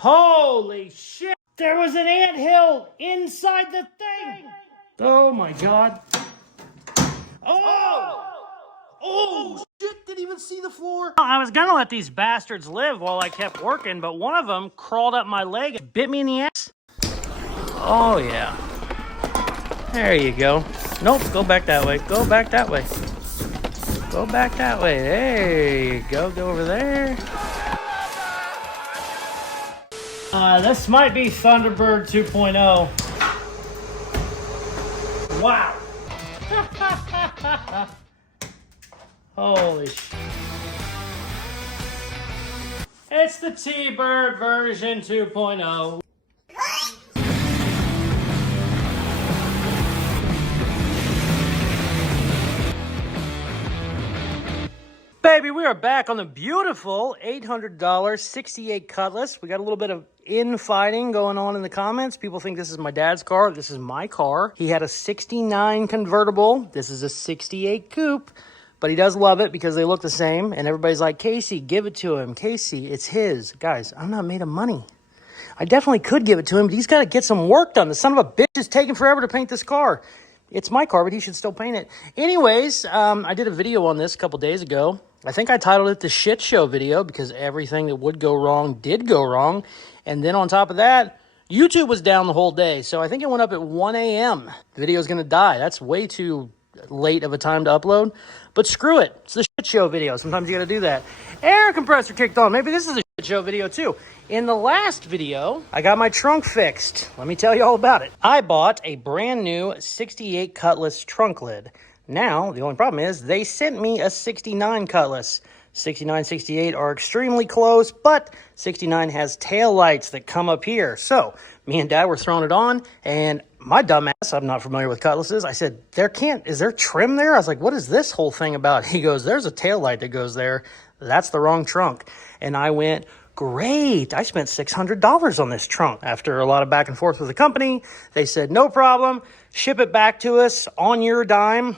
Holy shit! There was an anthill inside the thing! Oh my god. Oh! Oh shit, didn't even see the floor. I was gonna let these bastards live while I kept working, but one of them crawled up my leg and bit me in the ass. Oh yeah. There you go. Nope, go back that way. Go back that way. Go back that way. There you go. Go over there. This might be Thunderbird 2.0. Wow. Holy shit. It's the T-Bird version 2.0. Baby, we are back on the beautiful $800 68 Cutlass. We got a little bit of infighting going on in the comments. People think this is my dad's car. This is my car. He had a 69 convertible. This is a 68 coupe, but he does love it because they look the same. And everybody's like, Casey, give it to him. Casey, it's his. Guys, I'm not made of money. I definitely could give it to him, but he's got to get some work done. The son of a bitch is taking forever to paint this car. It's my car, but he should still paint it. Anyways, I did a video on this a couple days ago. I think I titled it the shit show video because everything that would go wrong did go wrong. And then on top of that, YouTube was down the whole day. So I think it went up at 1 a.m. The video's going to die. That's way too late of a time to upload. But screw it. It's the shit show video. Sometimes you got to do that. Air compressor kicked on. Maybe this is a shit show video too. In the last video, I got my trunk fixed. Let me tell you all about it. I bought a brand new 68 Cutlass trunk lid. Now, the only problem is they sent me a 69 Cutlass. 69, 68 are extremely close, but 69 has tail lights that come up here. So, me and Dad were throwing it on, and my dumbass, I'm not familiar with Cutlasses, I said, is there trim there? I was like, what is this whole thing about? He goes, there's a tail light that goes there. That's the wrong trunk. And I went, great, I spent $600 on this trunk. After a lot of back and forth with the company, they said, no problem, ship it back to us on your dime.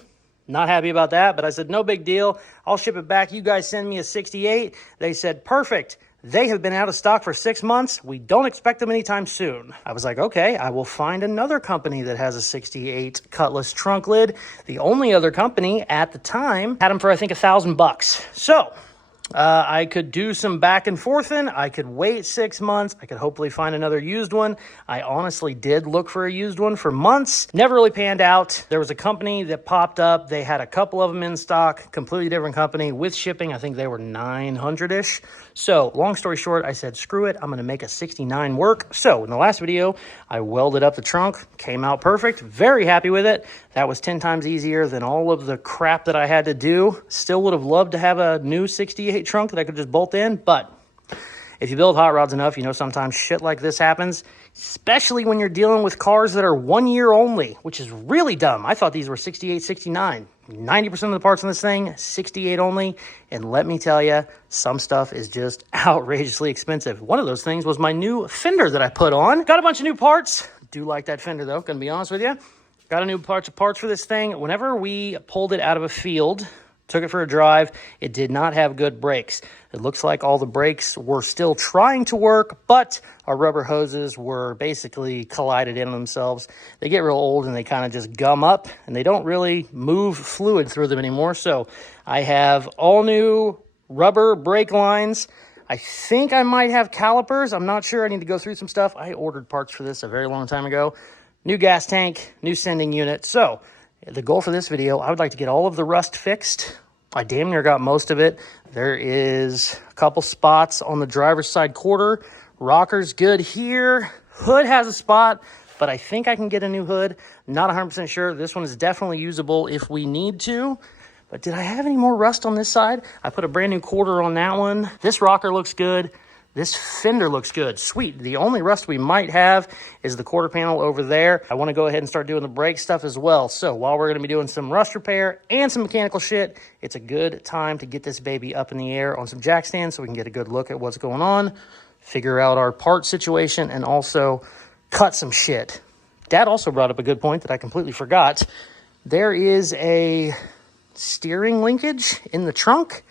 Not happy about that, but I said, no big deal. I'll ship it back. You guys send me a 68. They said, perfect. They have been out of stock for 6 months. We don't expect them anytime soon. I was like, okay, I will find another company that has a 68 Cutlass trunk lid. The only other company at the time had them for, I think, $1,000. So I could do some back and forthing. I could wait 6 months. I could hopefully find another used one. I honestly did look for a used one for months. Never really panned out. There was a company that popped up. They had a couple of them in stock. Completely different company with shipping. I think they were $900-ish. So long story short, I said, screw it. I'm going to make a 69 work. So in the last video, I welded up the trunk. Came out perfect. Very happy with it. That was 10 times easier than all of the crap that I had to do. Still would have loved to have a new 68 trunk that I could just bolt in, but if you build hot rods enough, you know sometimes shit like this happens, especially when you're dealing with cars that are 1 year only, which is really dumb. I thought these were 68, 69. 90% of the parts on this thing, 68 only, and let me tell you, some stuff is just outrageously expensive. One of those things was my new fender that I put on. Got a bunch of new parts. Do like that fender though, gonna be honest with you. Got a new parts for this thing. Whenever we pulled it out of a field, took it for a drive, it did not have good brakes. It looks like all the brakes were still trying to work, but our rubber hoses were basically collided in themselves. They get real old and they kind of just gum up and they don't really move fluid through them anymore. So I have all new rubber brake lines. I think I might have calipers. I'm not sure. I need to go through some stuff. I ordered parts for this a very long time ago. New gas tank, new sending unit. So the goal for this video, I would like to get all of the rust fixed. I damn near got most of it. There is a couple spots on the driver's side quarter. Rocker's good here. Hood has a spot, but I think I can get a new hood. Not 100% sure. This one is definitely usable if we need to. But did I have any more rust on this side? I put a brand new quarter on that one. This rocker looks good. This fender looks good. Sweet. The only rust we might have is the quarter panel over there. I want to go ahead and start doing the brake stuff as well. So while we're going to be doing some rust repair and some mechanical shit, it's a good time to get this baby up in the air on some jack stands so we can get a good look at what's going on, figure out our part situation, and also cut some shit. Dad also brought up a good point that I completely forgot. There is a steering linkage in the trunk.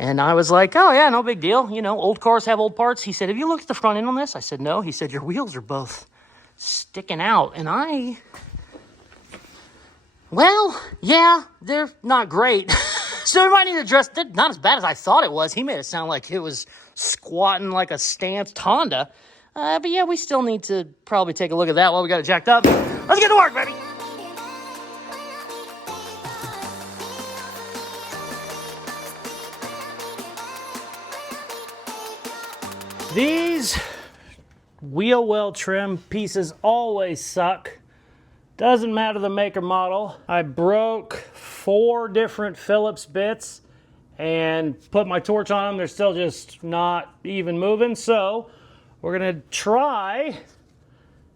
And I was like, oh yeah, no big deal. You know, old cars have old parts. He said, have you looked at the front end on this? I said, no. He said, your wheels are both sticking out. And well, yeah, they're not great. So we might need to address, not as bad as I thought it was. He made it sound like it was squatting like a stanced Honda. But yeah, we still need to probably take a look at that while we got it jacked up. Let's get to work, baby. These wheel well trim pieces always suck. Doesn't matter the make or model. I broke 4 different Phillips bits and put my torch on them. They're still just not even moving. So we're gonna try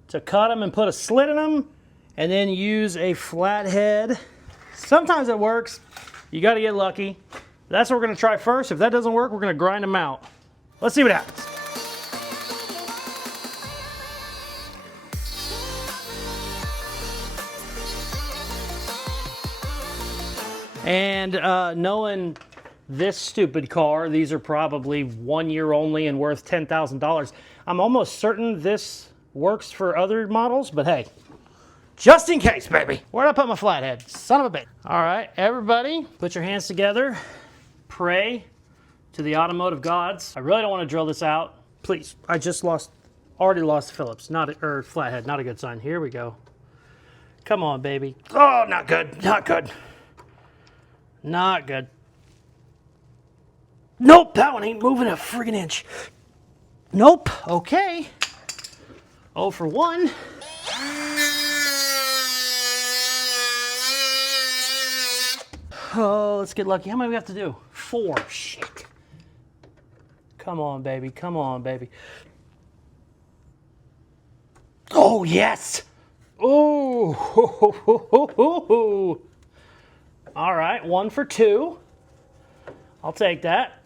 to cut them and put a slit in them and then use a flathead. Sometimes it works. You gotta get lucky. That's what we're gonna try first. If that doesn't work, we're gonna grind them out. Let's see what happens. And knowing this stupid car, these are probably 1 year only and worth $10,000. I'm almost certain this works for other models, but hey, just in case, baby. Where'd I put my flathead? Son of a bitch. All right, everybody, put your hands together. Pray to the automotive gods. I really don't want to drill this out. Please, I just already lost Phillips, or flathead, not a good sign. Here we go. Come on, baby. Oh, not good, not good. Not good. Nope, that one ain't moving a friggin' inch. Nope, okay. 0 for 1. Oh, let's get lucky. How many we have to do? 4, shit. Come on, baby, come on, baby. Oh, yes. Oh, all right, 1 for 2. I'll take that.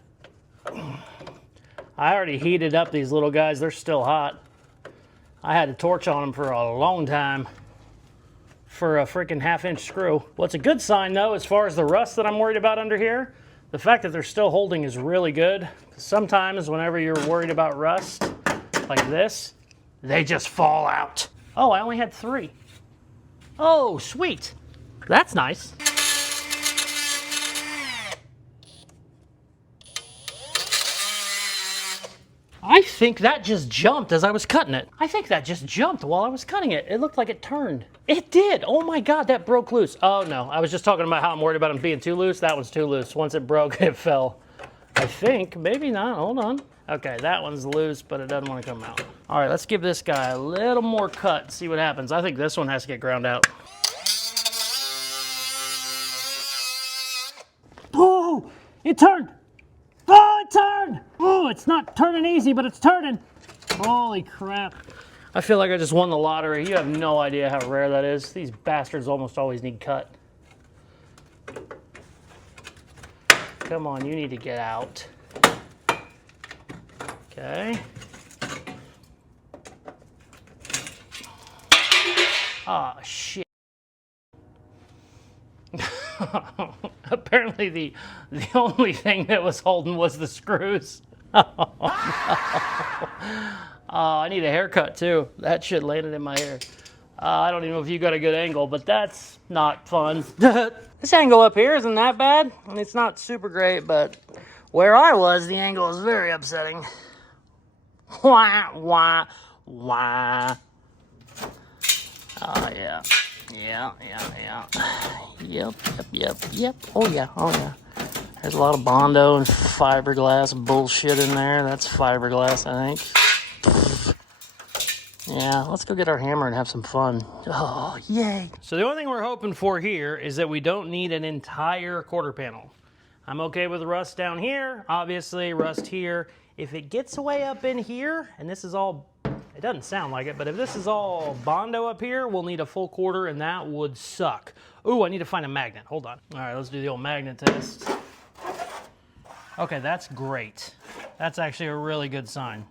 I already heated up these little guys. They're still hot. I had a torch on them for a long time for a freaking 1/2-inch screw. What's a good sign, though, as far as the rust that I'm worried about under here, the fact that they're still holding is really good. Sometimes whenever you're worried about rust like this, they just fall out. Oh, I only had 3. Oh, sweet. That's nice. I think that just jumped as I was cutting it. I think that just jumped while I was cutting it. It looked like it turned. It did. Oh my God, that broke loose. Oh no, I was just talking about how I'm worried about them being too loose. That one's too loose. Once it broke, it fell. I think, maybe not, hold on. Okay, that one's loose, but it doesn't want to come out. All right, let's give this guy a little more cut, see what happens. I think this one has to get ground out. Oh, it turned. Oh, it turned! Oh, it's not turning easy, but it's turning. Holy crap. I feel like I just won the lottery. You have no idea how rare that is. These bastards almost always need cut. Come on, you need to get out. Okay. Ah, oh, shit. Apparently the only thing that was holding was the screws. Oh, no. I need a haircut too. That shit landed in my hair. I don't even know if you got a good angle, but that's not fun. This angle up here isn't that bad. It's not super great, but where I was, the angle was very upsetting. Wah, wah, wah. Oh, yeah. Yeah. Yep. Oh, yeah. There's a lot of Bondo and fiberglass bullshit in there. That's fiberglass, I think. Yeah, let's go get our hammer and have some fun. Oh, yay. So the only thing we're hoping for here is that we don't need an entire quarter panel. I'm okay with rust down here, obviously, rust here. If it gets way up in here, and this is all, it doesn't sound like it, but if this is all Bondo up here, we'll need a full quarter, and that would suck. Ooh, I need to find a magnet. Hold on. All right, let's do the old magnet test. Okay, that's great. That's actually a really good sign.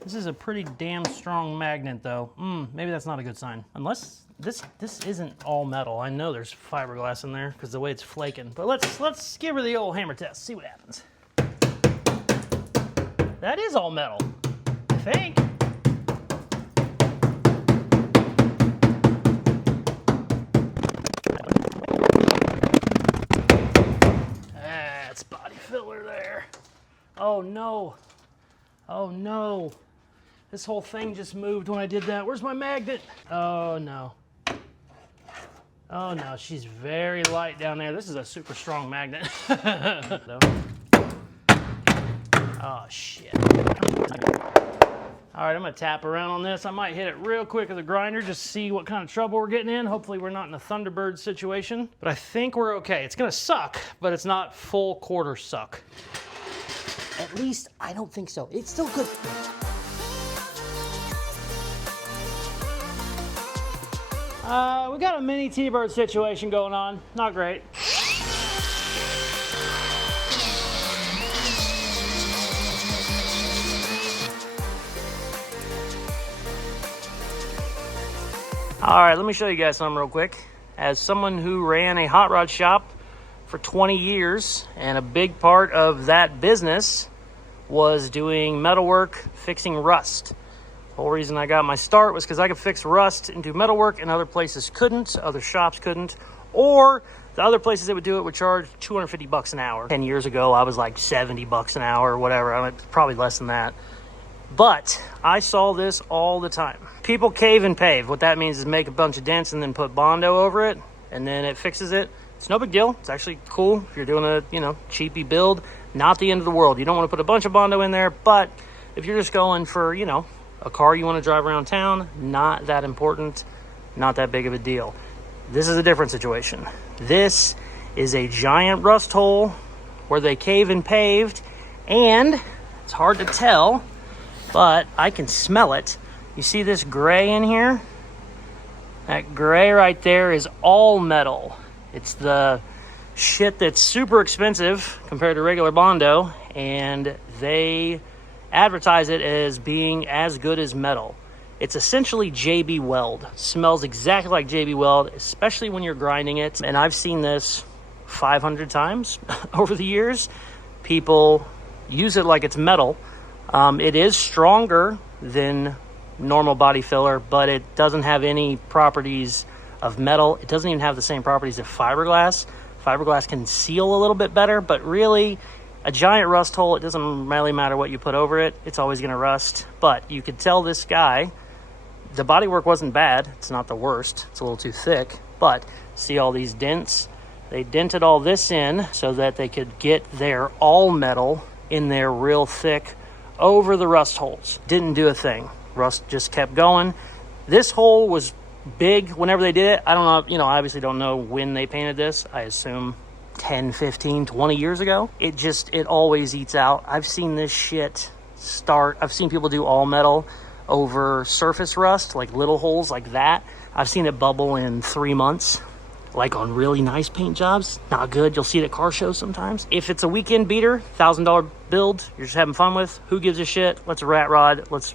This is a pretty damn strong magnet, though. Maybe that's not a good sign. Unless This isn't all metal. I know there's fiberglass in there because the way it's flaking. But let's give her the old hammer test, see what happens. That is all metal, I think. That's body filler there. Oh no. Oh no. This whole thing just moved when I did that. Where's my magnet? Oh no. Oh no, she's very light down there. This is a super strong magnet. Oh shit. All right, I'm gonna tap around on this. I might hit it real quick with a grinder just to see what kind of trouble we're getting in. Hopefully we're not in a Thunderbird situation, but I think we're okay. It's gonna suck, but it's not full quarter suck. At least I don't think so. It's still good. We got a mini T-Bird situation going on. Not great. All right, let me show you guys something real quick. As someone who ran a hot rod shop for 20 years, and a big part of that business was doing metalwork, fixing rust. The whole reason I got my start was because I could fix rust and do metalwork and other places couldn't, other shops couldn't, or the other places that would do it would charge $250 an hour. 10 years ago, I was like $70 an hour or whatever. I mean, probably less than that. But I saw this all the time. People cave and pave. What that means is make a bunch of dents and then put Bondo over it, and then it fixes it. It's no big deal. It's actually cool if you're doing a, cheapy build. Not the end of the world. You don't want to put a bunch of Bondo in there, but if you're just going for, a car you want to drive around town, not that important, not that big of a deal. This is a different situation. This is a giant rust hole where they cave and paved, and it's hard to tell, but I can smell it. You see this gray in here? That gray right there is all metal. It's the shit that's super expensive compared to regular Bondo, and they advertise it as being as good as metal. It's essentially JB Weld. Smells exactly like JB Weld, especially when you're grinding it. And I've seen this 500 times over the years. People use it like it's metal. It is stronger than normal body filler, but it doesn't have any properties of metal. It doesn't even have the same properties of fiberglass. Fiberglass can seal a little bit better, but really a giant rust hole, it doesn't really matter what you put over it. It's always going to rust. But you could tell this guy, the bodywork wasn't bad. It's not the worst. It's a little too thick. But see all these dents? They dented all this in so that they could get their all metal in there real thick over the rust holes. Didn't do a thing. Rust just kept going. This hole was big whenever they did it. I don't know, I obviously don't know when they painted this. I assume 10, 15, 20 years ago. It always eats out. I've seen this shit start. I've seen people do all metal over surface rust, like little holes like that. I've seen it bubble in 3 months, like on really nice paint jobs. Not good. You'll see it at car shows sometimes. If it's a weekend beater, $1,000 build, you're just having fun with, who gives a shit? Let's rat rod. Let's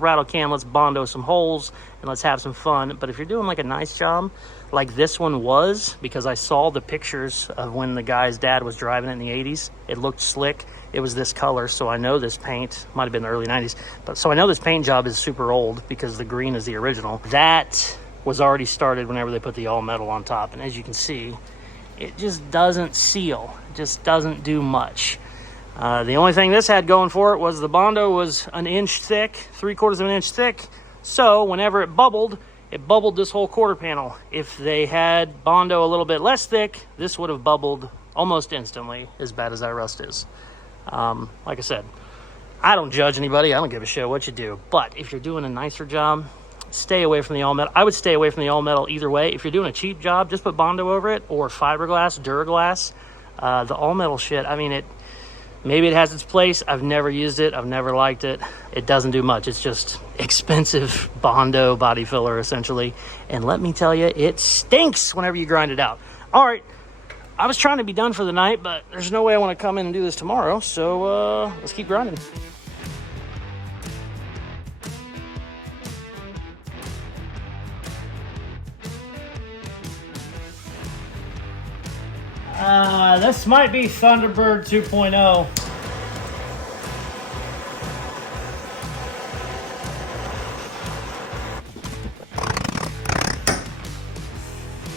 rattle can. Let's Bondo some holes and let's have some fun. But if you're doing like a nice job, like this one was, because I saw the pictures of when the guy's dad was driving it in the 80s. It looked slick. It was this color, so I know this paint might have been the early 90s. But so I know this paint job is super old because the green is the original. That was already started whenever they put the all metal on top. And as you can see, it just doesn't seal. It just doesn't do much. The only thing this had going for it was the Bondo was an inch thick, 3/4 of an inch thick. So whenever it bubbled this whole quarter panel. If they had Bondo a little bit less thick, this would have bubbled almost instantly, as bad as that rust is. Like I said, I don't judge anybody. I don't give a shit what you do. But if you're doing a nicer job, stay away from the all metal. I would stay away from the all metal either way. If you're doing a cheap job, just put Bondo over it, or fiberglass, Duraglass. The all metal shit, I mean, maybe it has its place. I've never used it. I've never liked it. It doesn't do much. It's just expensive Bondo body filler, essentially. And let me tell you, it stinks whenever you grind it out. All right. I was trying to be done for the night, but there's no way I want to come in and do this tomorrow. So let's keep grinding. This might be Thunderbird 2.0.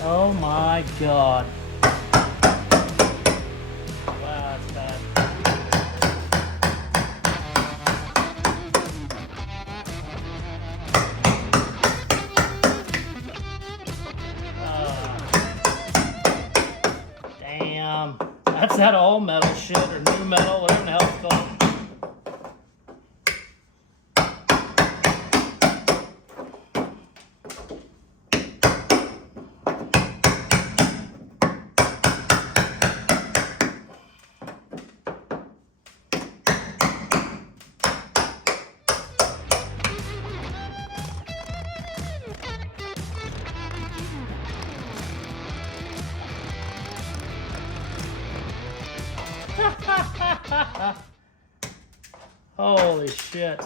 Oh my God. Wow, that's bad. Damn. That's that all metal shit or new metal, whatever the hell it's called. Holy shit.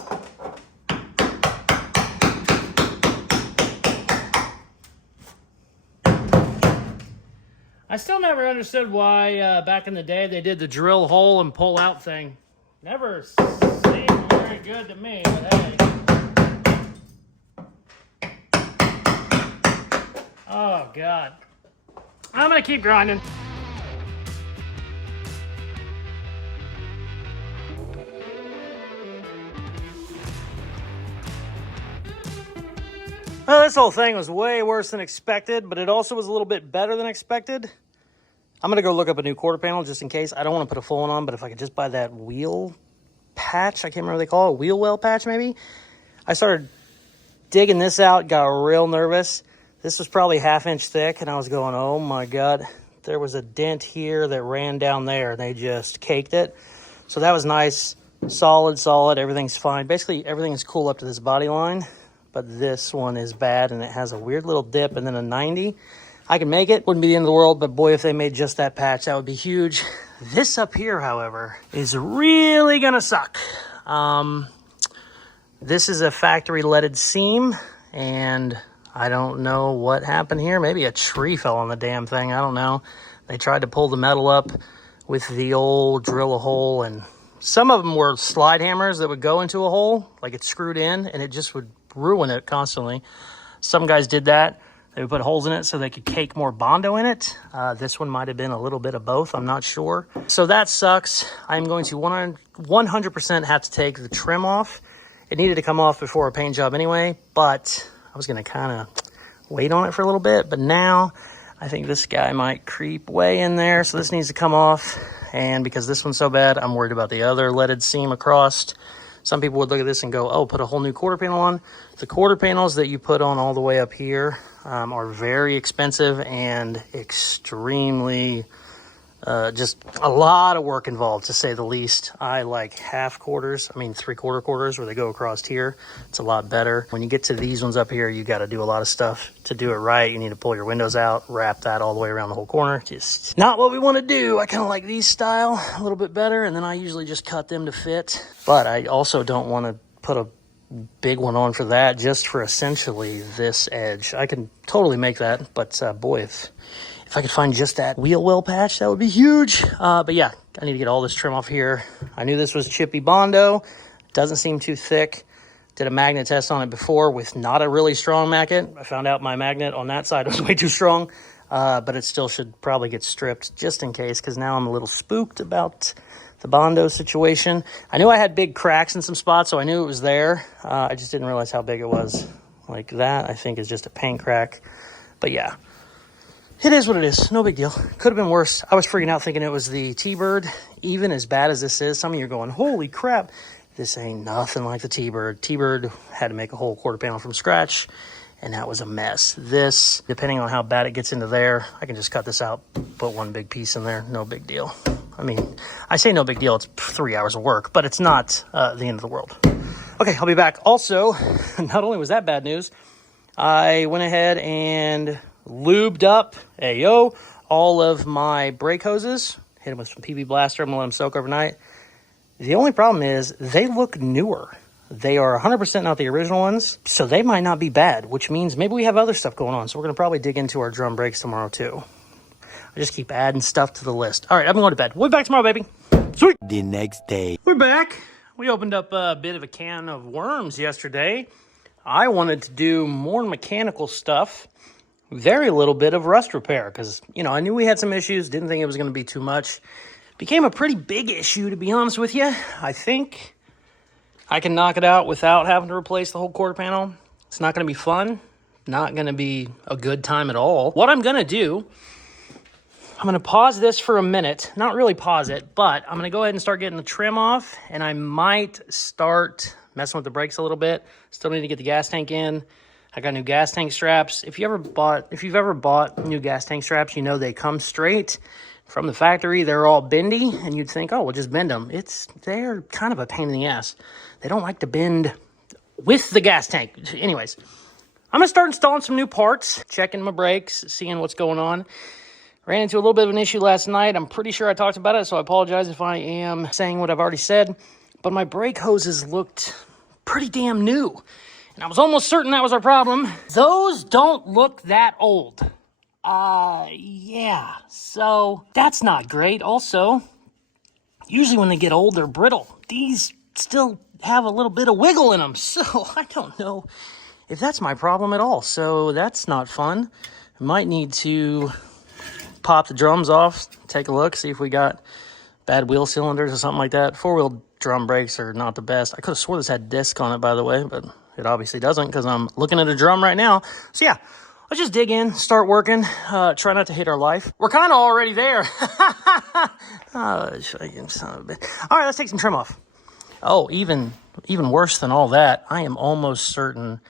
I still never understood why back in the day they did the drill hole and pull out thing. Never seemed very good to me, but hey. Oh God. I'm gonna keep grinding. Well, this whole thing was way worse than expected, but it also was a little bit better than expected. I'm going to go look up a new quarter panel just in case. I don't want to put a full one on, but if I could just buy that wheel patch, I can't remember what they call it, wheel well patch maybe. I started digging this out, got real nervous. This was probably 1/2 inch thick, and I was going, oh my God. There was a dent here that ran down there, and they just caked it. So that was nice, solid, everything's fine. Basically, everything's cool up to this body line. But this one is bad, and it has a weird little dip and then a 90. I can make it, wouldn't be the end of the world, but boy, if they made just that patch, that would be huge. This up here, however, is really gonna suck. This is a factory leaded seam, and I don't know what happened here. Maybe a tree fell on the damn thing, I don't know. They tried to pull the metal up with the old drill a hole, and some of them were slide hammers that would go into a hole, like it's screwed in, and it just would ruin it constantly. Some guys did that. They would put holes in it so they could cake more Bondo in it. This one might have been a little bit of both. I'm not sure. So that sucks. I'm going to 100% have to take the trim off. It needed to come off before a paint job anyway, but I was going to kind of wait on it for a little bit. But now I think this guy might creep way in there. So this needs to come off. And because this one's so bad, I'm worried about the other leaded seam across. Some people would look at this and go, oh, put a whole new quarter panel on. The quarter panels that you put on all the way up here are very expensive and extremely, just a lot of work involved, to say the least. I like 1/2 quarters, 3/4 quarters where they go across here. It's a lot better. When you get to these ones up here, you got to do a lot of stuff to do it right. You need to pull your windows out, wrap that all the way around the whole corner. Just not what we want to do. I kind of like these style a little bit better, and then I usually just cut them to fit. But I also don't want to put a big one on for that, just for essentially this edge. I can totally make that, but boy, if I could find just that wheel well patch, that would be huge. But yeah, I need to get all this trim off here. I knew this was chippy Bondo. Doesn't seem too thick. Did a magnet test on it before with not a really strong magnet. I found out my magnet on that side was way too strong, but it still should probably get stripped just in case, because now I'm a little spooked about the Bondo situation. I knew I had big cracks in some spots, so I knew it was there. I just didn't realize how big it was. Like that, I think, is just a paint crack. But yeah. It is what it is. No big deal. Could have been worse. I was freaking out thinking it was the T-Bird. Even as bad as this is, some of you are going, holy crap, this ain't nothing like the T-Bird. T-Bird had to make a whole quarter panel from scratch, and that was a mess. This, depending on how bad it gets into there, I can just cut this out, put one big piece in there. No big deal. I say no big deal. It's 3 hours of work, but it's not the end of the world. Okay, I'll be back. Also, not only was that bad news, I went ahead and lubed up, all of my brake hoses. Hit them with some PB Blaster. I'm going to let them soak overnight. The only problem is they look newer. They are 100% not the original ones, so they might not be bad, which means maybe we have other stuff going on. So we're going to probably dig into our drum brakes tomorrow too. I just keep adding stuff to the list. All right, I'm going to bed. We'll be back tomorrow, baby. Sweet. The next day. We're back. We opened up a bit of a can of worms yesterday. I wanted to do more mechanical stuff. Very little bit of rust repair because, you know, I knew we had some issues. Didn't think it was going to be too much. Became a pretty big issue, to be honest with you. I think I can knock it out without having to replace the whole quarter panel. It's not going to be fun. Not going to be a good time at all. What I'm going to do, I'm going to pause this for a minute. Not really pause it, but I'm going to go ahead and start getting the trim off, and I might start messing with the brakes a little bit. Still need to get the gas tank in. I got new gas tank straps. If you've ever bought new gas tank straps, you know they come straight from the factory. They're all bendy, and you'd think, oh, we'll just bend them. They're kind of a pain in the ass. They don't like to bend with the gas tank. Anyways, I'm going to start installing some new parts, checking my brakes, seeing what's going on. Ran into a little bit of an issue last night. I'm pretty sure I talked about it, so I apologize if I am saying what I've already said. But my brake hoses looked pretty damn new, and I was almost certain that was our problem. Those don't look that old. Yeah, so that's not great. Also, usually when they get old, they're brittle. These still have a little bit of wiggle in them, so I don't know if that's my problem at all. So that's not fun. I might need to pop the drums off, take a look, see if we got bad wheel cylinders or something like that. Four-wheel drum brakes are not the best. I could have swore this had disc on it, by the way, but it obviously doesn't because I'm looking at a drum right now. So yeah, let's just dig in, start working, try not to hate our life. We're kind of already there. Oh, son of a bitch. All right, let's take some trim off. Oh, even worse than all that, I am almost certain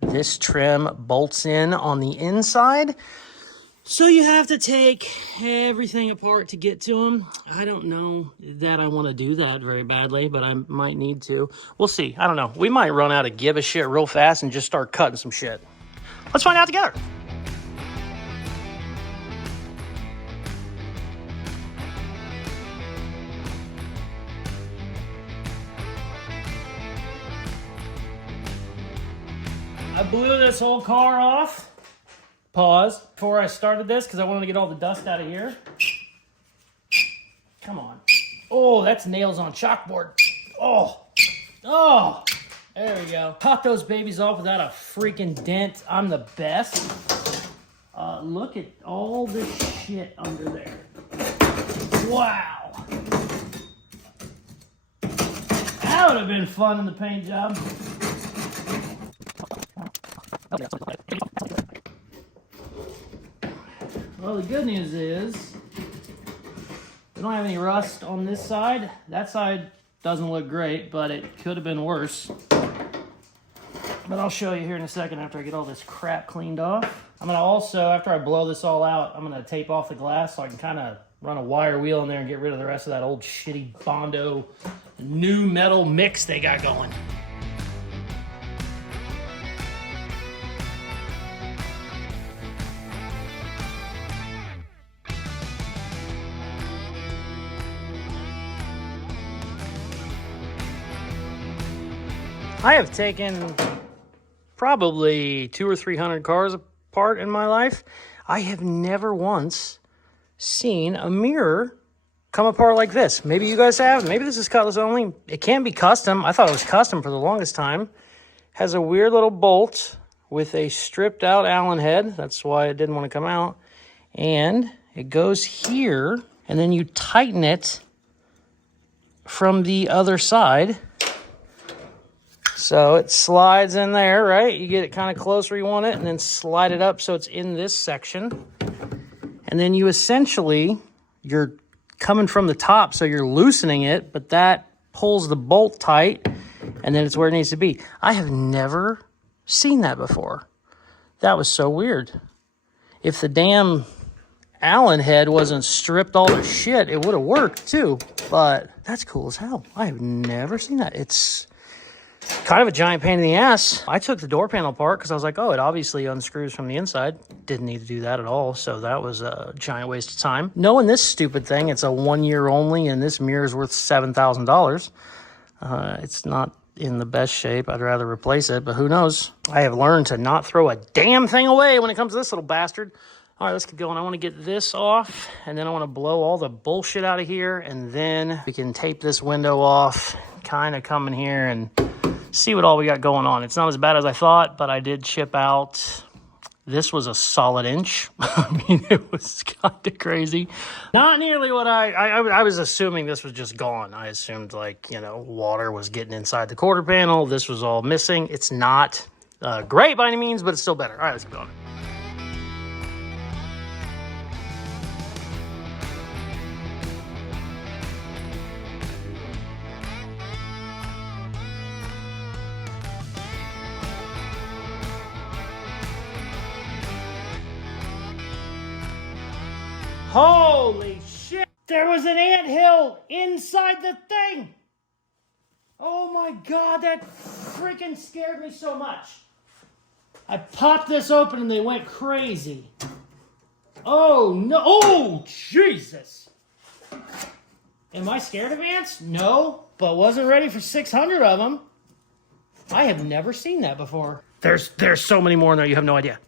this trim bolts in on the inside. So you have to take everything apart to get to them. I don't know that I want to do that very badly, but I might need to. We'll see. I don't know. We might run out of give a shit real fast and just start cutting some shit. Let's find out together. I blew this whole car off. Pause before I started this because I wanted to get all the dust out of here. Come on. Oh, that's nails on chalkboard. Oh, there we go. Pop those babies off without a freaking dent. I'm the best. Look at all the shit under there. Wow. That would have been fun in the paint job. Well, the good news is we don't have any rust on this side. That side doesn't look great, but it could have been worse. But I'll show you here in a second after I get all this crap cleaned off. I'm going to also, after I blow this all out, I'm going to tape off the glass so I can kind of run a wire wheel in there and get rid of the rest of that old shitty Bondo new metal mix they got going. I have taken probably 200 or 300 cars apart in my life. I have never once seen a mirror come apart like this. Maybe you guys have. Maybe this is Cutlass only. It can be custom. I thought it was custom for the longest time. Has a weird little bolt with a stripped out Allen head. That's why it didn't want to come out. And it goes here, and then you tighten it from the other side. So it slides in there, right? You get it kind of close where you want it and then slide it up so it's in this section. And then you essentially, you're coming from the top, so you're loosening it, but that pulls the bolt tight and then it's where it needs to be. I have never seen that before. That was so weird. If the damn Allen head wasn't stripped all to shit, it would have worked too. But that's cool as hell. I have never seen that. It's kind of a giant pain in the ass. I took the door panel apart because I was like, oh, it obviously unscrews from the inside. Didn't need to do that at all, so that was a giant waste of time. Knowing this stupid thing, it's a 1 year only, and this mirror is worth $7,000. It's not in the best shape. I'd rather replace it, but who knows? I have learned to not throw a damn thing away when it comes to this little bastard. All right, let's get going. I want to get this off, and then I want to blow all the bullshit out of here, and then we can tape this window off, kind of come in here and see what all we got going on. It's not as bad as I thought, but I did chip out. This was a solid inch. I mean, it was kind of crazy. Not nearly what I was assuming this was just gone. I assumed, like, you know, water was getting inside the quarter panel. This was all missing. It's not great by any means, but it's still better. All right, let's get going. Holy shit! There was an anthill inside the thing! Oh my god, that freaking scared me so much. I popped this open and they went crazy. Oh no! Oh, Jesus! Am I scared of ants? No, but wasn't ready for 600 of them. I have never seen that before. There's so many more in there, you have no idea.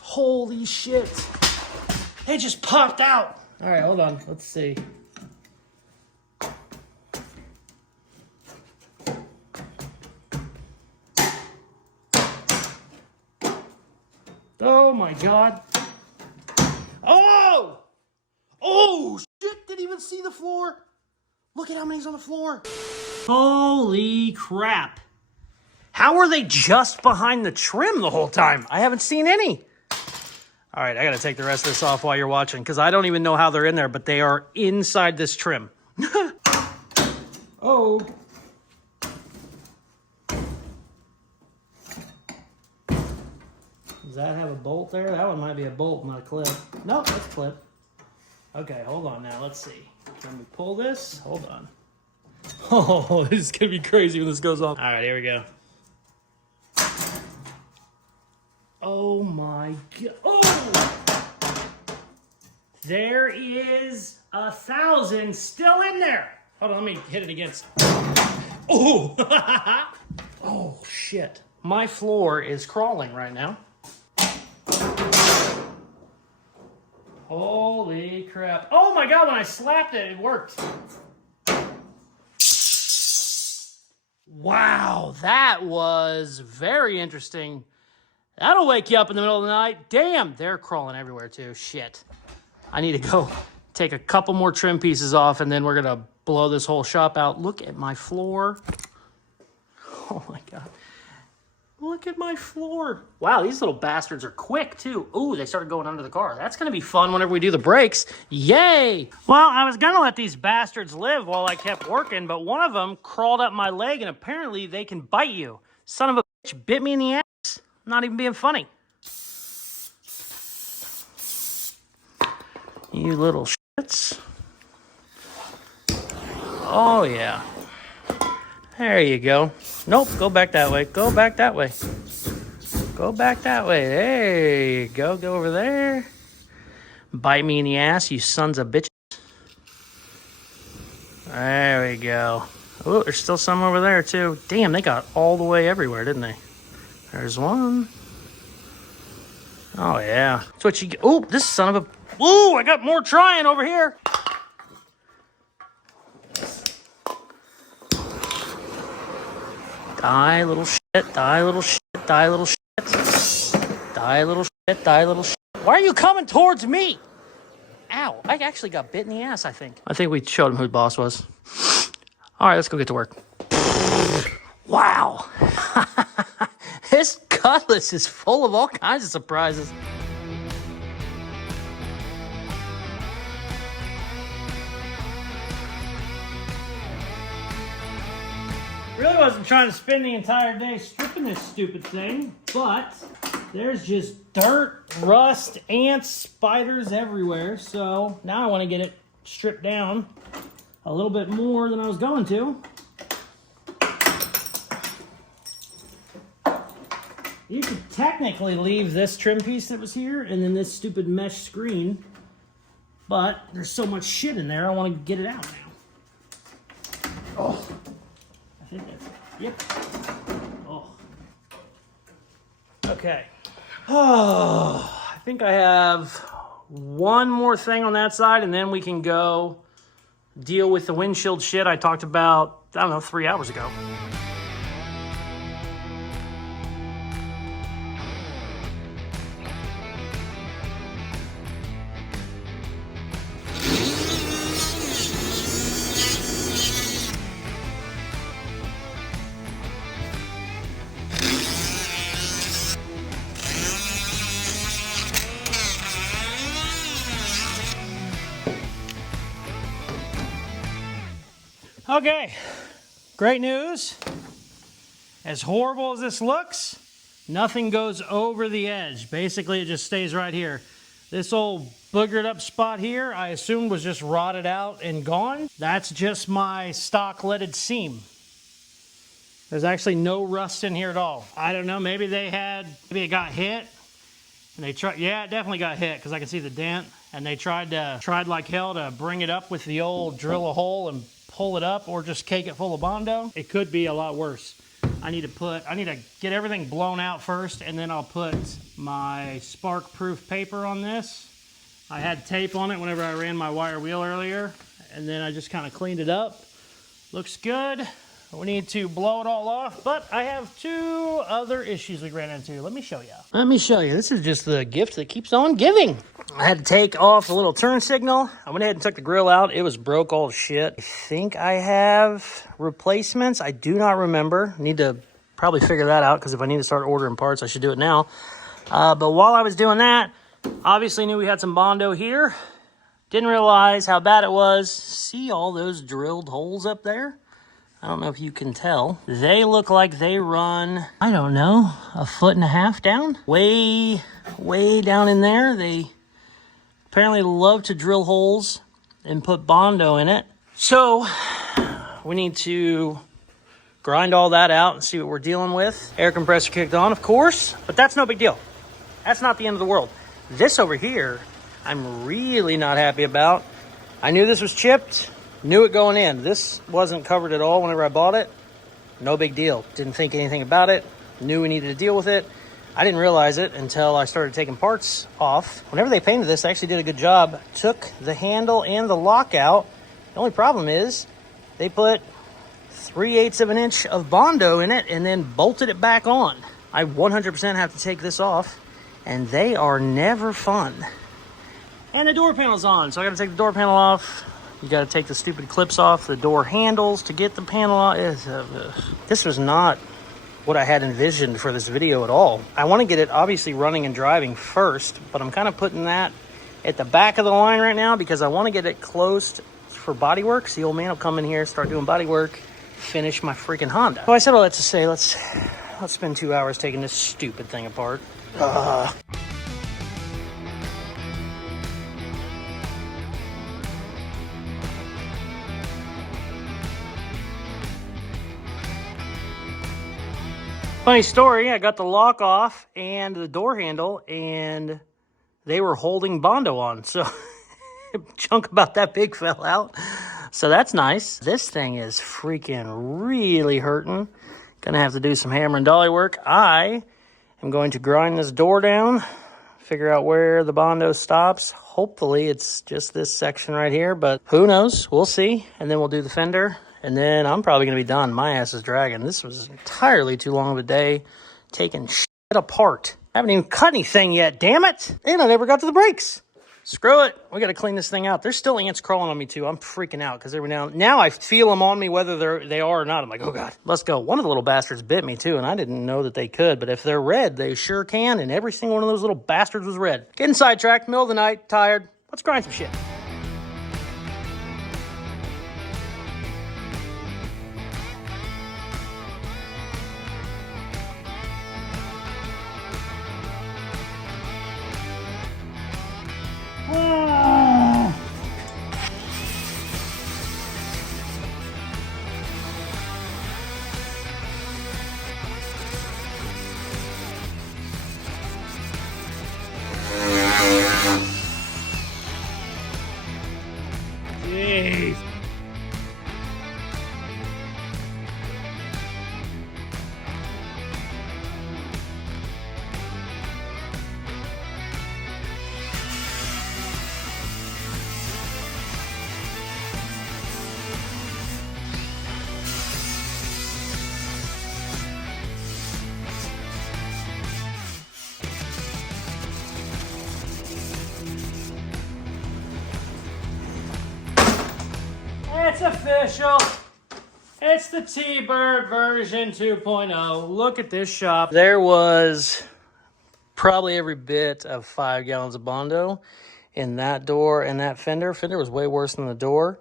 Holy shit. It just popped out. All right, hold on. Let's see. Oh my god. Oh! Oh shit, didn't even see the floor. Look at how many's on the floor. Holy crap. How were they just behind the trim the whole time? I haven't seen any. All right, I got to take the rest of this off while you're watching because I don't even know how they're in there, but they are inside this trim. Oh. Does that have a bolt there? That one might be a bolt, not a clip. Nope, that's a clip. Okay, hold on now. Let's see. Let me pull this. Hold on. Oh, this is going to be crazy when this goes off. All right, here we go. Oh my god. Oh! There is 1,000 still in there. Hold on, let me hit it against. Oh! Oh, shit. My floor is crawling right now. Holy crap. Oh my god, when I slapped it, it worked. Wow, that was very interesting. That'll wake you up in the middle of the night. Damn, they're crawling everywhere too. Shit. I need to go take a couple more trim pieces off and then we're going to blow this whole shop out. Look at my floor. Oh my god. Look at my floor. Wow, these little bastards are quick too. Ooh, they started going under the car. That's going to be fun whenever we do the brakes. Yay! Well, I was going to let these bastards live while I kept working, but one of them crawled up my leg and apparently they can bite you. Son of a bitch bit me in the ass. I'm not even being funny. You little shits. Oh, yeah. There you go. Nope, go back that way. Go back that way. Go back that way. There you go. Go over there. Bite me in the ass, you sons of bitches. There we go. Oh, there's still some over there, too. Damn, they got all the way everywhere, didn't they? There's one. Oh, yeah. That's what you get. Oh, this son of a... Ooh, I got more trying over here. Die, little shit. Die, little shit. Die, little shit. Die, little shit. Die, little shit. Why are you coming towards me? Ow. I actually got bit in the ass, I think. I think we showed him who the boss was. All right, let's go get to work. Wow. This Cutlass is full of all kinds of surprises. Really wasn't trying to spend the entire day stripping this stupid thing, but there's just dirt, rust, ants, spiders everywhere. So now I want to get it stripped down a little bit more than I was going to. You could technically leave this trim piece that was here and then this stupid mesh screen, but there's so much shit in there, I want to get it out now. Oh, I think that's it. Yep. Oh. Okay. Oh, I think I have one more thing on that side, and then we can go deal with the windshield shit I talked about, I don't know, 3 hours ago. Okay, great news. As horrible as this looks, nothing goes over the edge. Basically, it just stays right here. This old boogered up spot here, I assumed was just rotted out and gone. That's just my stock leaded seam. There's actually no rust in here at all. I don't know, maybe it got hit. And they tried, yeah, it definitely got hit because I can see the dent. And they tried like hell to bring it up with the old drill a hole and pull it up, or just cake it full of Bondo. It could be a lot worse. I need to get everything blown out first, and then I'll put my spark proof paper on this. I had tape on it whenever I ran my wire wheel earlier, and then I just kind of cleaned it up. Looks good. We need to blow it all off, but I have 2 other issues we ran into. Let me show you. This is just the gift that keeps on giving. I had to take off the little turn signal. I went ahead and took the grill out. It was broke all shit. I think I have replacements. I do not remember. Need to probably figure that out, because if I need to start ordering parts, I should do it now. But while I was doing that, obviously knew we had some Bondo here. Didn't realize how bad it was. See all those drilled holes up there? I don't know if you can tell. They look like they run, I don't know, 1.5 feet down. Way down in there. They apparently love to drill holes and put Bondo in it. So we need to grind all that out and see what we're dealing with. Air compressor kicked on, of course, but that's no big deal. That's not the end of the world. This over here, I'm really not happy about. I knew this was chipped. Knew it going in. This wasn't covered at all whenever I bought it. No big deal. Didn't think anything about it. Knew we needed to deal with it. I didn't realize it until I started taking parts off. Whenever they painted this, they actually did a good job. Took the handle and the lock out. The only problem is they put 3/8 of an inch of Bondo in it and then bolted it back on. I 100% have to take this off, and they are never fun. And the door panel's on, so I gotta take the door panel off. You got to take the stupid clips off the door handles to get the panel off. This was not what I had envisioned for this video at all. I want to get it obviously running and driving first, but I'm kind of putting that at the back of the line right now because I want to get it closed for body work. So the old man will come in here, start doing body work, finish my freaking Honda. So I said all that to say, let's spend 2 hours taking this stupid thing apart. Funny story, I got the lock off and the door handle, and they were holding Bondo on. So a chunk about that big fell out. So that's nice. This thing is freaking really hurting. Gonna have to do some hammer and dolly work. I am going to grind this door down, figure out where the Bondo stops. Hopefully it's just this section right here, but who knows? We'll see. And then we'll do the fender. And then I'm probably going to be done. My ass is dragging. This was entirely too long of a day taking shit apart. I haven't even cut anything yet, damn it. And I never got to the brakes. Screw it. We got to clean this thing out. There's still ants crawling on me too. I'm freaking out because every now I feel them on me whether they are or not. I'm like, oh God, let's go. One of the little bastards bit me too, and I didn't know that they could. But if they're red, they sure can. And every single one of those little bastards was red. Getting sidetracked, middle of the night, tired. Let's grind some shit. It's official. It's the T-Bird version 2.0. Look at this shop. There was probably every bit of 5 gallons of Bondo in that door and that fender. Fender was way worse than the door,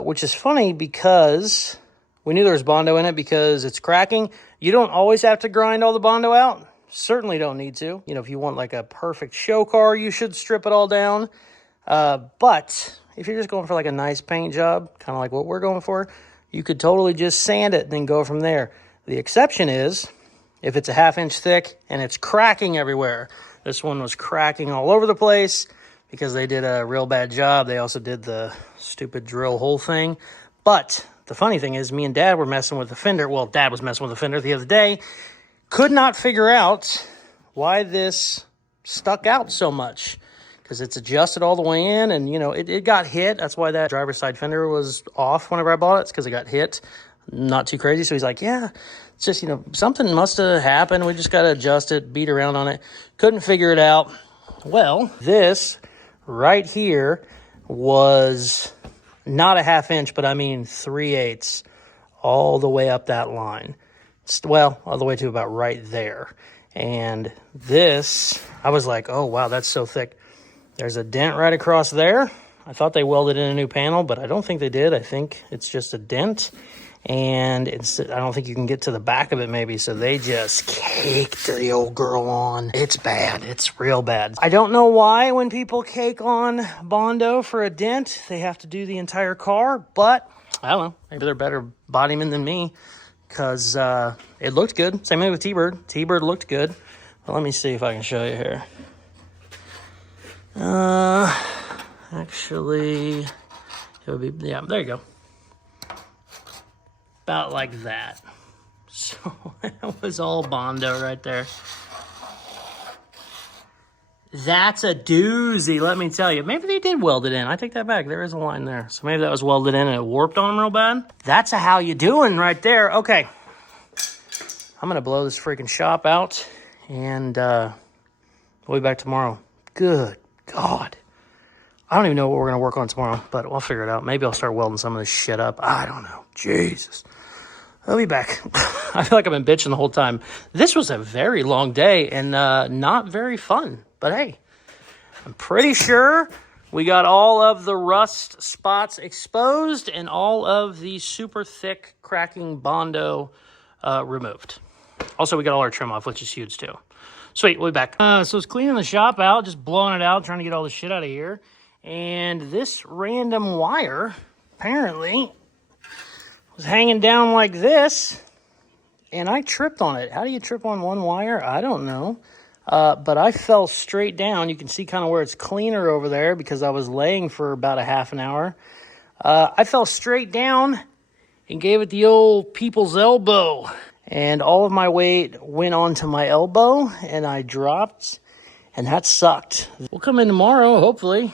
which is funny because we knew there was Bondo in it because it's cracking. You don't always have to grind all the Bondo out. Certainly don't need to. You know, if you want like a perfect show car, you should strip it all down. But if you're just going for like a nice paint job, kind of like what we're going for, you could totally just sand it and then go from there. The exception is if it's a 1/2 inch thick and it's cracking everywhere. This one was cracking all over the place because they did a real bad job. They also did the stupid drill hole thing. But the funny thing is me and Dad were messing with the fender. Well, Dad was messing with the fender the other day. Could not figure out why this stuck out so much because it's adjusted all the way in and, you know, it got hit. That's why that driver's side fender was off whenever I bought it. It's because it got hit. Not too crazy. So he's like, yeah, it's just, you know, something must have happened. We just got to adjust it, beat around on it. Couldn't figure it out. Well, this right here was not a 1/2 inch, but I mean 3/8 all the way up that line. Well, all the way to about right there. And this, I was like, oh, wow, that's so thick. There's a dent right across there. I thought they welded in a new panel, but I don't think they did. I think it's just a dent. And I don't think you can get to the back of it maybe. So they just caked the old girl on. It's bad. It's real bad. I don't know why when people cake on Bondo for a dent, they have to do the entire car. But I don't know. Maybe they're better bodymen than me. Because it looked good. Same thing with T-Bird. T-Bird looked good. But let me see if I can show you here. Actually, it would be, yeah, there you go. About like that. So that was all Bondo right there. That's a doozy, let me tell you. Maybe they did weld it in. I take that back. There is a line there. So maybe that was welded in and it warped on them real bad. That's a how you doing right there. Okay. I'm going to blow this freaking shop out. And we'll be back tomorrow. Good God. I don't even know what we're going to work on tomorrow. But we'll figure it out. Maybe I'll start welding some of this shit up. I don't know. Jesus. I'll be back. I feel like I've been bitching the whole time. This was a very long day and not very fun. But hey, I'm pretty sure we got all of the rust spots exposed and all of the super thick cracking Bondo removed. Also, we got all our trim off, which is huge too. Sweet, we'll be back. So it's cleaning the shop out, just blowing it out, trying to get all the shit out of here. And this random wire apparently was hanging down like this, and I tripped on it. How do you trip on one wire? I don't know. But I fell straight down. You can see kind of where it's cleaner over there because I was laying for about a half an hour. I fell straight down and gave it the old people's elbow. And all of my weight went onto my elbow and I dropped, and that sucked. We'll come in tomorrow, hopefully.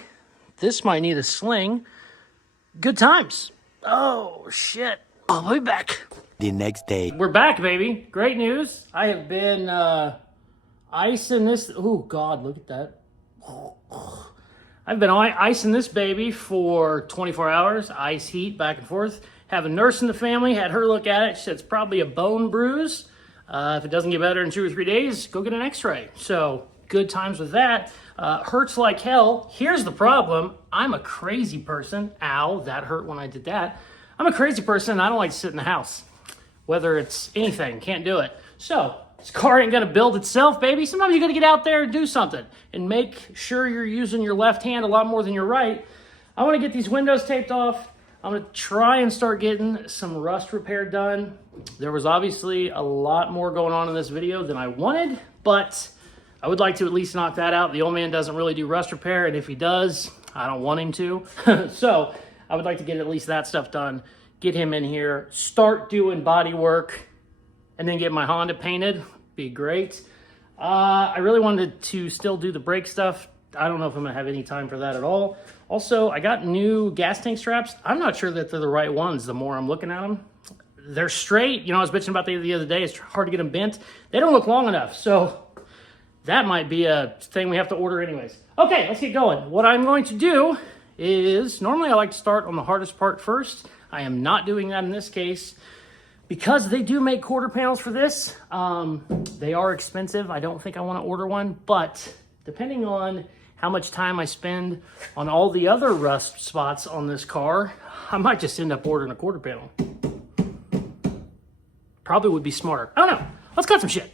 This might need a sling. Good times. Oh, shit. I'll be back. The next day. We're back, baby. Great news. I have been icing this. Oh, God, look at that. I've been icing this baby for 24 hours. Ice heat back and forth. Have a nurse in the family. Had her look at it. She said it's probably a bone bruise. If it doesn't get better in 2 or 3 days, go get an x-ray. So good times with that. Hurts like hell. Here's the problem. I'm a crazy person. Ow, that hurt when I did that. I'm a crazy person and I don't like to sit in the house. Whether it's anything, can't do it. So this car ain't gonna build itself, baby. Sometimes you gotta get out there and do something and make sure you're using your left hand a lot more than your right. I wanna get these windows taped off. I'm gonna try and start getting some rust repair done. There was obviously a lot more going on in this video than I wanted, but I would like to at least knock that out. The old man doesn't really do rust repair, and if he does, I don't want him to. So I would like to get at least that stuff done, get him in here, start doing body work, and then get my Honda painted. Be great. I really wanted to still do the brake stuff. I don't know if I'm gonna have any time for that at all. Also, I got new gas tank straps. I'm not sure that they're the right ones the more I'm looking at them. They're straight. You know, I was bitching about the other day. It's hard to get them bent. They don't look long enough, so that might be a thing we have to order anyways. Okay, let's get going. What I'm going to do is, normally I like to start on the hardest part first. I am not doing that in this case because they do make quarter panels for this. They are expensive. I don't think I want to order one, but depending on how much time I spend on all the other rust spots on this car, I might just end up ordering a quarter panel. Probably would be smarter. I don't know. Let's cut some shit.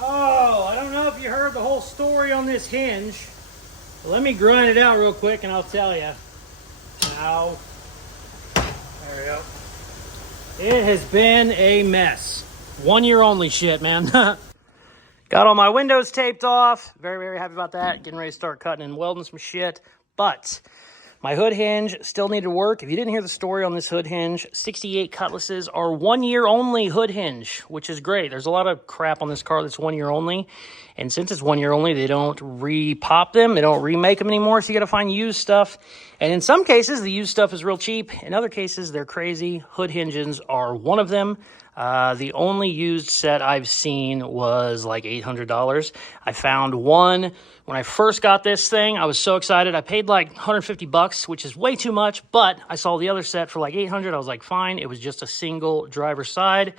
Oh, I don't know if you heard the whole story on this hinge. Let me grind it out real quick and I'll tell you. Ow. There we go. It has been a mess. 1 year only shit, man. Got all my windows taped off. Very, very happy about that. Getting ready to start cutting and welding some shit. But my hood hinge still needed work. If you didn't hear the story on this hood hinge, 68 Cutlasses are 1 year only hood hinge, which is great. There's a lot of crap on this car that's 1 year only. And since it's 1 year only, they don't re-pop them. They don't remake them anymore, so you got to find used stuff. And in some cases, the used stuff is real cheap. In other cases, they're crazy. Hood hinges are one of them. The only used set I've seen was like $800. I found one when I first got this thing. I was so excited. I paid like 150 bucks, which is way too much, but I saw the other set for like 800. I was like, fine. It was just a single driver's side.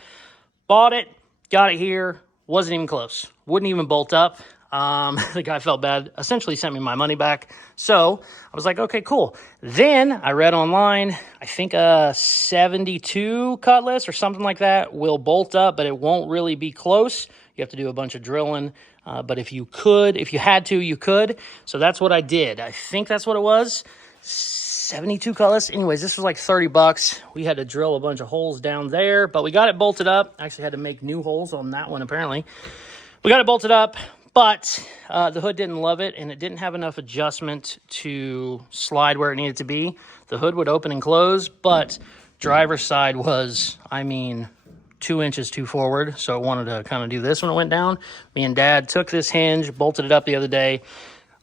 Bought it, got it here. Wasn't even close. Wouldn't even bolt up. The guy felt bad, essentially sent me my money back. So I was like, okay, cool. Then I read online, I think a 72 Cutlass or something like that will bolt up, but it won't really be close. You have to do a bunch of drilling. But if you had to, you could. So that's what I did. I think that's what it was. 72 Cutlass. Anyways, this was like 30 bucks. We had to drill a bunch of holes down there, but we got it bolted up. Actually had to make new holes on that one, apparently. We got it bolted up, but the hood didn't love it, and it didn't have enough adjustment to slide where it needed to be. The hood would open and close, but driver's side was, 2 inches too forward, so it wanted to kind of do this when it went down. Me and Dad took this hinge, bolted it up the other day,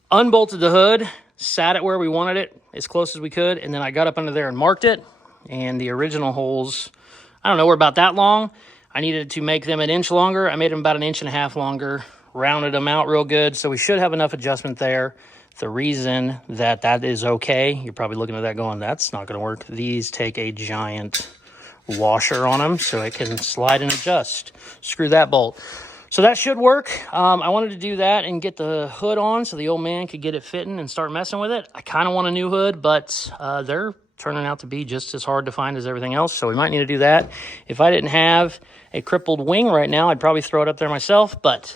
unbolted the hood, sat it where we wanted it, as close as we could, and then I got up under there and marked it, and the original holes, I don't know, were about that long. I needed to make them an inch longer. I made them about 1.5 inches longer, rounded them out real good, so we should have enough adjustment there. The reason that is okay, you're probably looking at that going, that's not going to work. These take a giant washer on them, so it can slide and adjust. Screw that bolt. So that should work. I wanted to do that and get the hood on so the old man could get it fitting and start messing with it. I kind of want a new hood, but they're turning out to be just as hard to find as everything else, so we might need to do that. If I didn't have a crippled wing right now, I'd probably throw it up there myself, but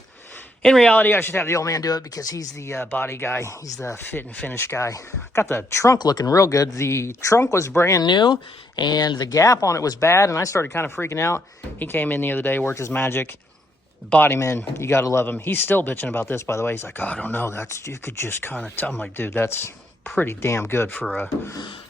in reality, I should have the old man do it because he's the body guy. He's the fit and finish guy. Got the trunk looking real good. The trunk was brand new, and the gap on it was bad, and I started kind of freaking out. He came in the other day, worked his magic. Bodyman, you got to love him. He's still bitching about this, by the way. He's like, oh, I don't know. You could just kind of tell. I'm like, dude, that's pretty damn good for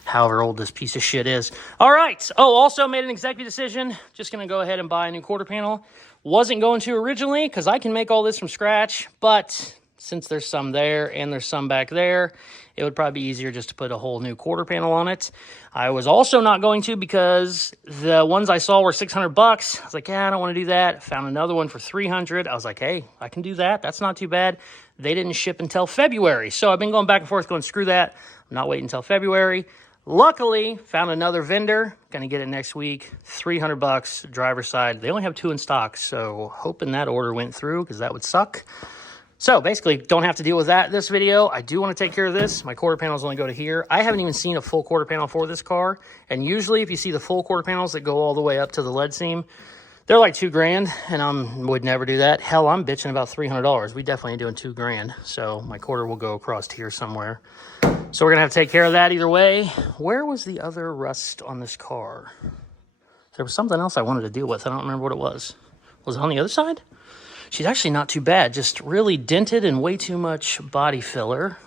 however old this piece of shit is. All right. Oh, also made an executive decision. Just going to go ahead and buy a new quarter panel. Wasn't going to originally because I can make all this from scratch, but since there's some there and there's some back there, it would probably be easier just to put a whole new quarter panel on it. I was also not going to because the ones I saw were 600 bucks. I was like, yeah, I don't want to do that. Found another one for 300. I was like, hey, I can do that. That's not too bad. They didn't ship until February. So I've been going back and forth going, screw that. I'm not waiting until February. Luckily, found another vendor. Gonna get it next week. 300 bucks, driver's side. They only have 2 in stock, so hoping that order went through because that would suck. So basically, don't have to deal with that this video. I do want to take care of this. My quarter panels only go to here. I haven't even seen a full quarter panel for this car. And usually if you see the full quarter panels that go all the way up to the lead seam, they're like $2,000, and I would never do that. Hell, I'm bitching about $300. We definitely ain't doing $2,000. So my quarter will go across here somewhere. So we're gonna have to take care of that either way. Where was the other rust on this car? There was something else I wanted to deal with. I don't remember what it was. Was it on the other side? She's actually not too bad, just really dented and way too much body filler.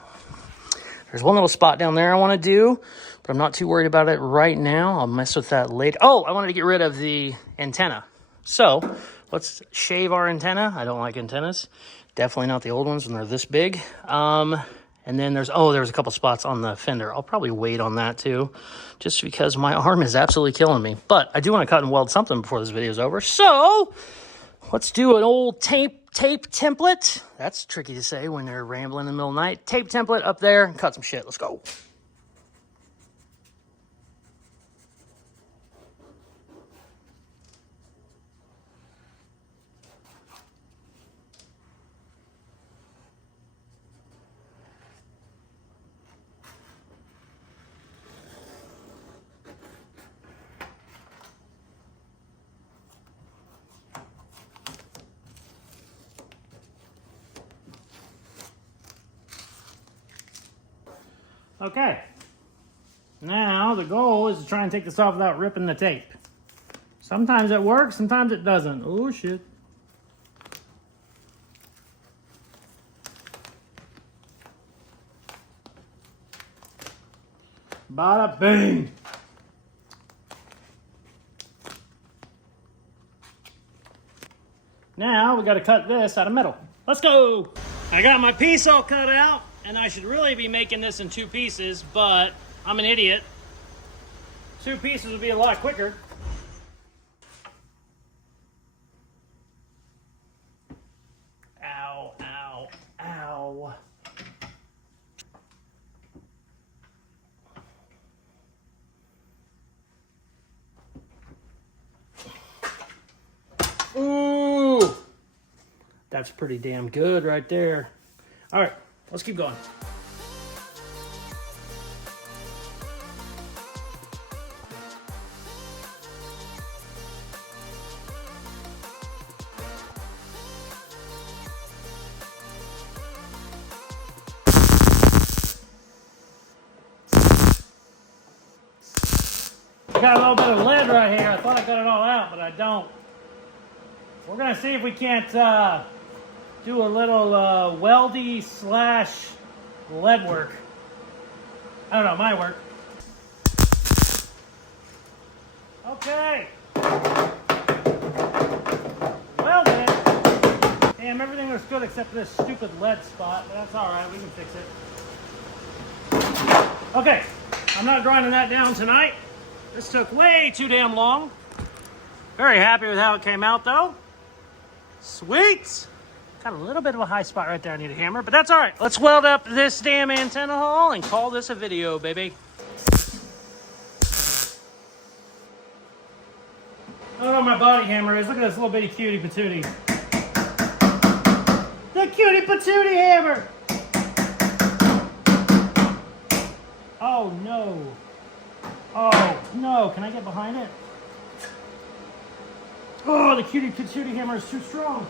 There's one little spot down there I want to do, but I'm not too worried about it right now. I'll mess with that later. Oh, I wanted to get rid of the antenna. So let's shave our antenna. I don't like antennas. Definitely not the old ones when they're this big. And then there's a couple spots on the fender. I'll probably wait on that too, just because my arm is absolutely killing me. But I do want to cut and weld something before this video is over. So Let's do an old tape template. That's tricky to say when they're rambling in the middle of the night. Tape template up there and cut some shit. Let's go. Okay, now the goal is to try and take this off without ripping the tape. Sometimes it works, sometimes it doesn't. Oh shit. Bada bing. Now we got to cut this out of metal. Let's go. I got my piece all cut out. And I should really be making this in 2 pieces, but I'm an idiot. 2 pieces would be a lot quicker. Ow, ow, ow. Ooh, that's pretty damn good right there. All right. Let's keep going. I got a little bit of lead right here. I thought I got it all out, but I don't. We're gonna see if we can't do a little weldy / lead work. I don't know, might work. Okay. Well then. Damn, everything looks good except for this stupid lead spot, but that's all right, we can fix it. Okay, I'm not grinding that down tonight. This took way too damn long. Very happy with how it came out though. Sweet. Got a little bit of a high spot right there. I need a hammer, but that's all right. Let's weld up this damn antenna hull and call this a video, baby. I don't know where my body hammer is. Look at this little bitty cutie patootie. The cutie patootie hammer. Oh no. Oh no, can I get behind it? Oh, the cutie patootie hammer is too strong.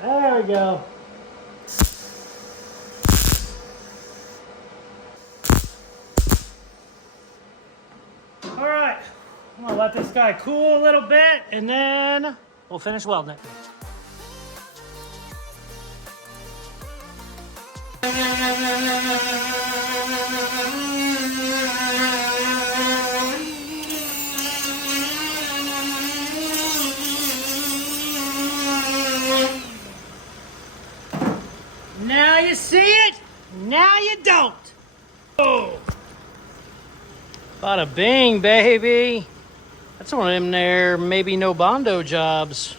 There we go. All right, I'm gonna let this guy cool a little bit and then we'll finish welding it. Now you see it, now you don't. Oh. Bada bing, baby. That's one of them there, maybe no Bondo jobs.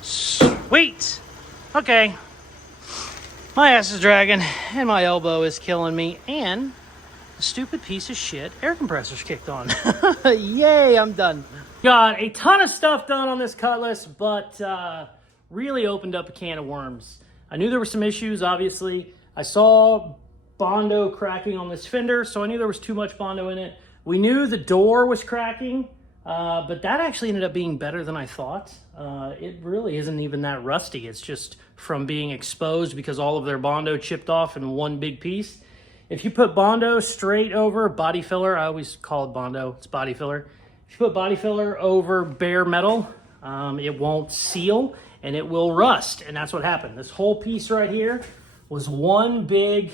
Sweet. Okay. My ass is dragging, and my elbow is killing me, and the stupid piece of shit air compressor's kicked on. Yay, I'm done. Got a ton of stuff done on this Cutlass, but really opened up a can of worms. I knew there were some issues, obviously. I saw Bondo cracking on this fender, so I knew there was too much Bondo in it. We knew the door was cracking, but that actually ended up being better than I thought. It really isn't even that rusty. It's just from being exposed because all of their Bondo chipped off in one big piece. If you put Bondo straight over body filler, I always call it Bondo, it's body filler. If you put body filler over bare metal, it won't seal and it will rust. And that's what happened. This whole piece right here was one big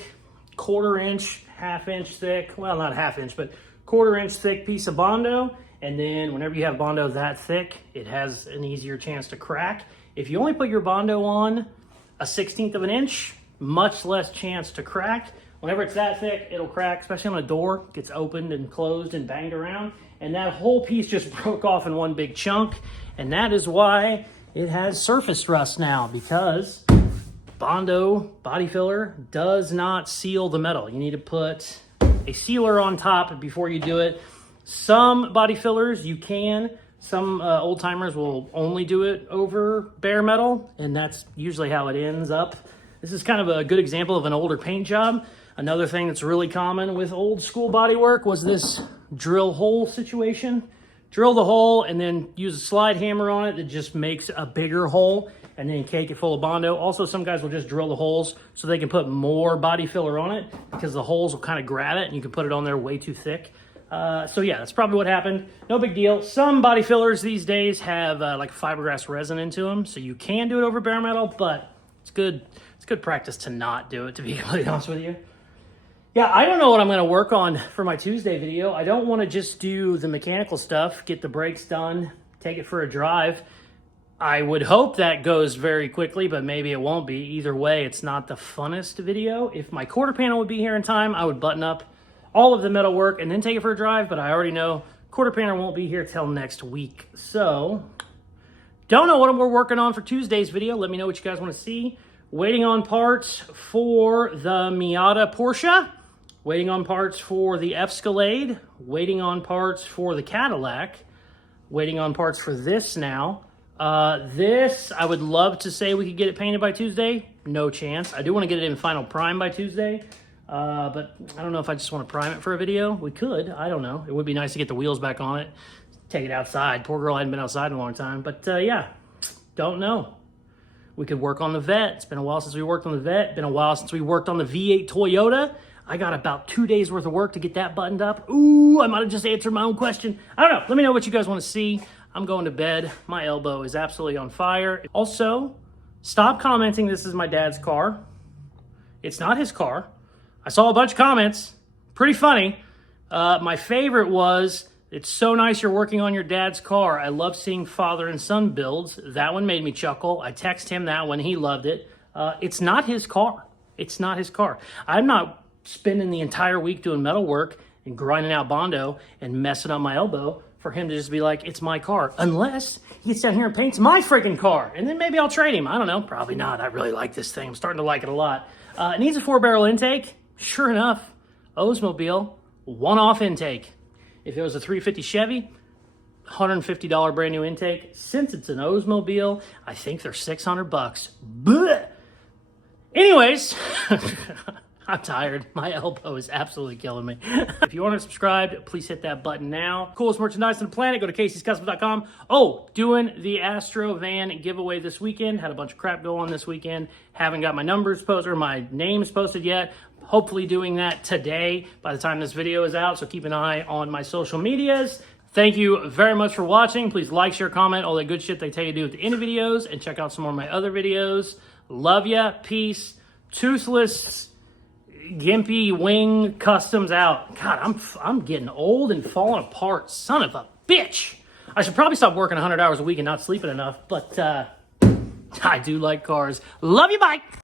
1/4 inch, 1/2 inch thick, well, not 1/2 inch, but 1/4 inch thick piece of Bondo. And then whenever you have Bondo that thick, it has an easier chance to crack. If you only put your Bondo on 1/16 of an inch, much less chance to crack. Whenever it's that thick, it'll crack, especially when a door gets opened and closed and banged around. And that whole piece just broke off in one big chunk. And that is why it has surface rust now, because Bondo body filler does not seal the metal. You need to put a sealer on top before you do it. Some body fillers you can. Some old timers will only do it over bare metal, and that's usually how it ends up. This is kind of a good example of an older paint job. Another thing that's really common with old school body work was this drill hole situation. Drill the hole and then use a slide hammer on it that just makes a bigger hole, and then cake it full of Bondo. Also, some guys will just drill the holes so they can put more body filler on it, because the holes will kind of grab it and you can put it on there way too thick. So yeah, that's probably what happened. No big deal. Some body fillers these days have like fiberglass resin into them, so you can do it over bare metal, but it's good practice to not do it, to be completely honest with you. Yeah, I don't know what I'm going to work on for my Tuesday video. I don't want to just do the mechanical stuff, get the brakes done, take it for a drive. I would hope that goes very quickly, but maybe it won't be. Either way, it's not the funnest video. If my quarter panel would be here in time, I would button up all of the metal work and then take it for a drive, but I already know quarter panel won't be here till next week. So, don't know what we're working on for Tuesday's video. Let me know what you guys want to see. Waiting on parts for the Miata Porsche. Waiting on parts for the Escalade. Waiting on parts for the Cadillac. Waiting on parts for this now. This, I would love to say we could get it painted by Tuesday. No chance. I do want to get it in final prime by Tuesday. But I don't know if I just want to prime it for a video. We could. I don't know. It would be nice to get the wheels back on it. Take it outside. Poor girl hadn't been outside in a long time. But yeah, don't know. We could work on the Vet. It's been a while since we worked on the Vet. Been a while since we worked on the V8 Toyota. I got about 2 days worth of work to get that buttoned up. Ooh, I might have just answered my own question. I don't know. Let me know what you guys want to see. I'm going to bed. My elbow is absolutely on fire. Also, stop commenting this is my dad's car. It's not his car. I saw a bunch of comments. Pretty funny. My favorite was, "It's so nice you're working on your dad's car. I love seeing father and son builds." That one made me chuckle. I texted him that one. He loved it. It's not his car. It's not his car. I'm not spending the entire week doing metal work and grinding out Bondo and messing up my elbow for him to just be like, "It's my car." Unless he gets down here and paints my freaking car. And then maybe I'll trade him. I don't know. Probably not. I really like this thing. I'm starting to like it a lot. It needs a 4-barrel intake. Sure enough, Oldsmobile, one-off intake. If it was a 350 Chevy, $150 brand new intake. Since it's an Oldsmobile, I think they're $600. Blech. Anyways, I'm tired. My elbow is absolutely killing me. If you aren't subscribed, please hit that button now. Coolest merchandise on the planet. Go to Caseyscustoms.com. Oh, doing the Astro van giveaway this weekend. Had a bunch of crap go on this weekend. Haven't got my numbers posted or my names posted yet. Hopefully doing that today by the time this video is out. So keep an eye on my social medias. Thank you very much for watching. Please like, share, comment, all that good shit they tell you to do at the end of videos, and check out some more of my other videos. Love ya. Peace. Toothless Gimpy Wing Customs out. God, I'm getting old and falling apart. Son of a bitch. I should probably stop working 100 hours a week and not sleeping enough, but I do like cars. Love you. Bye.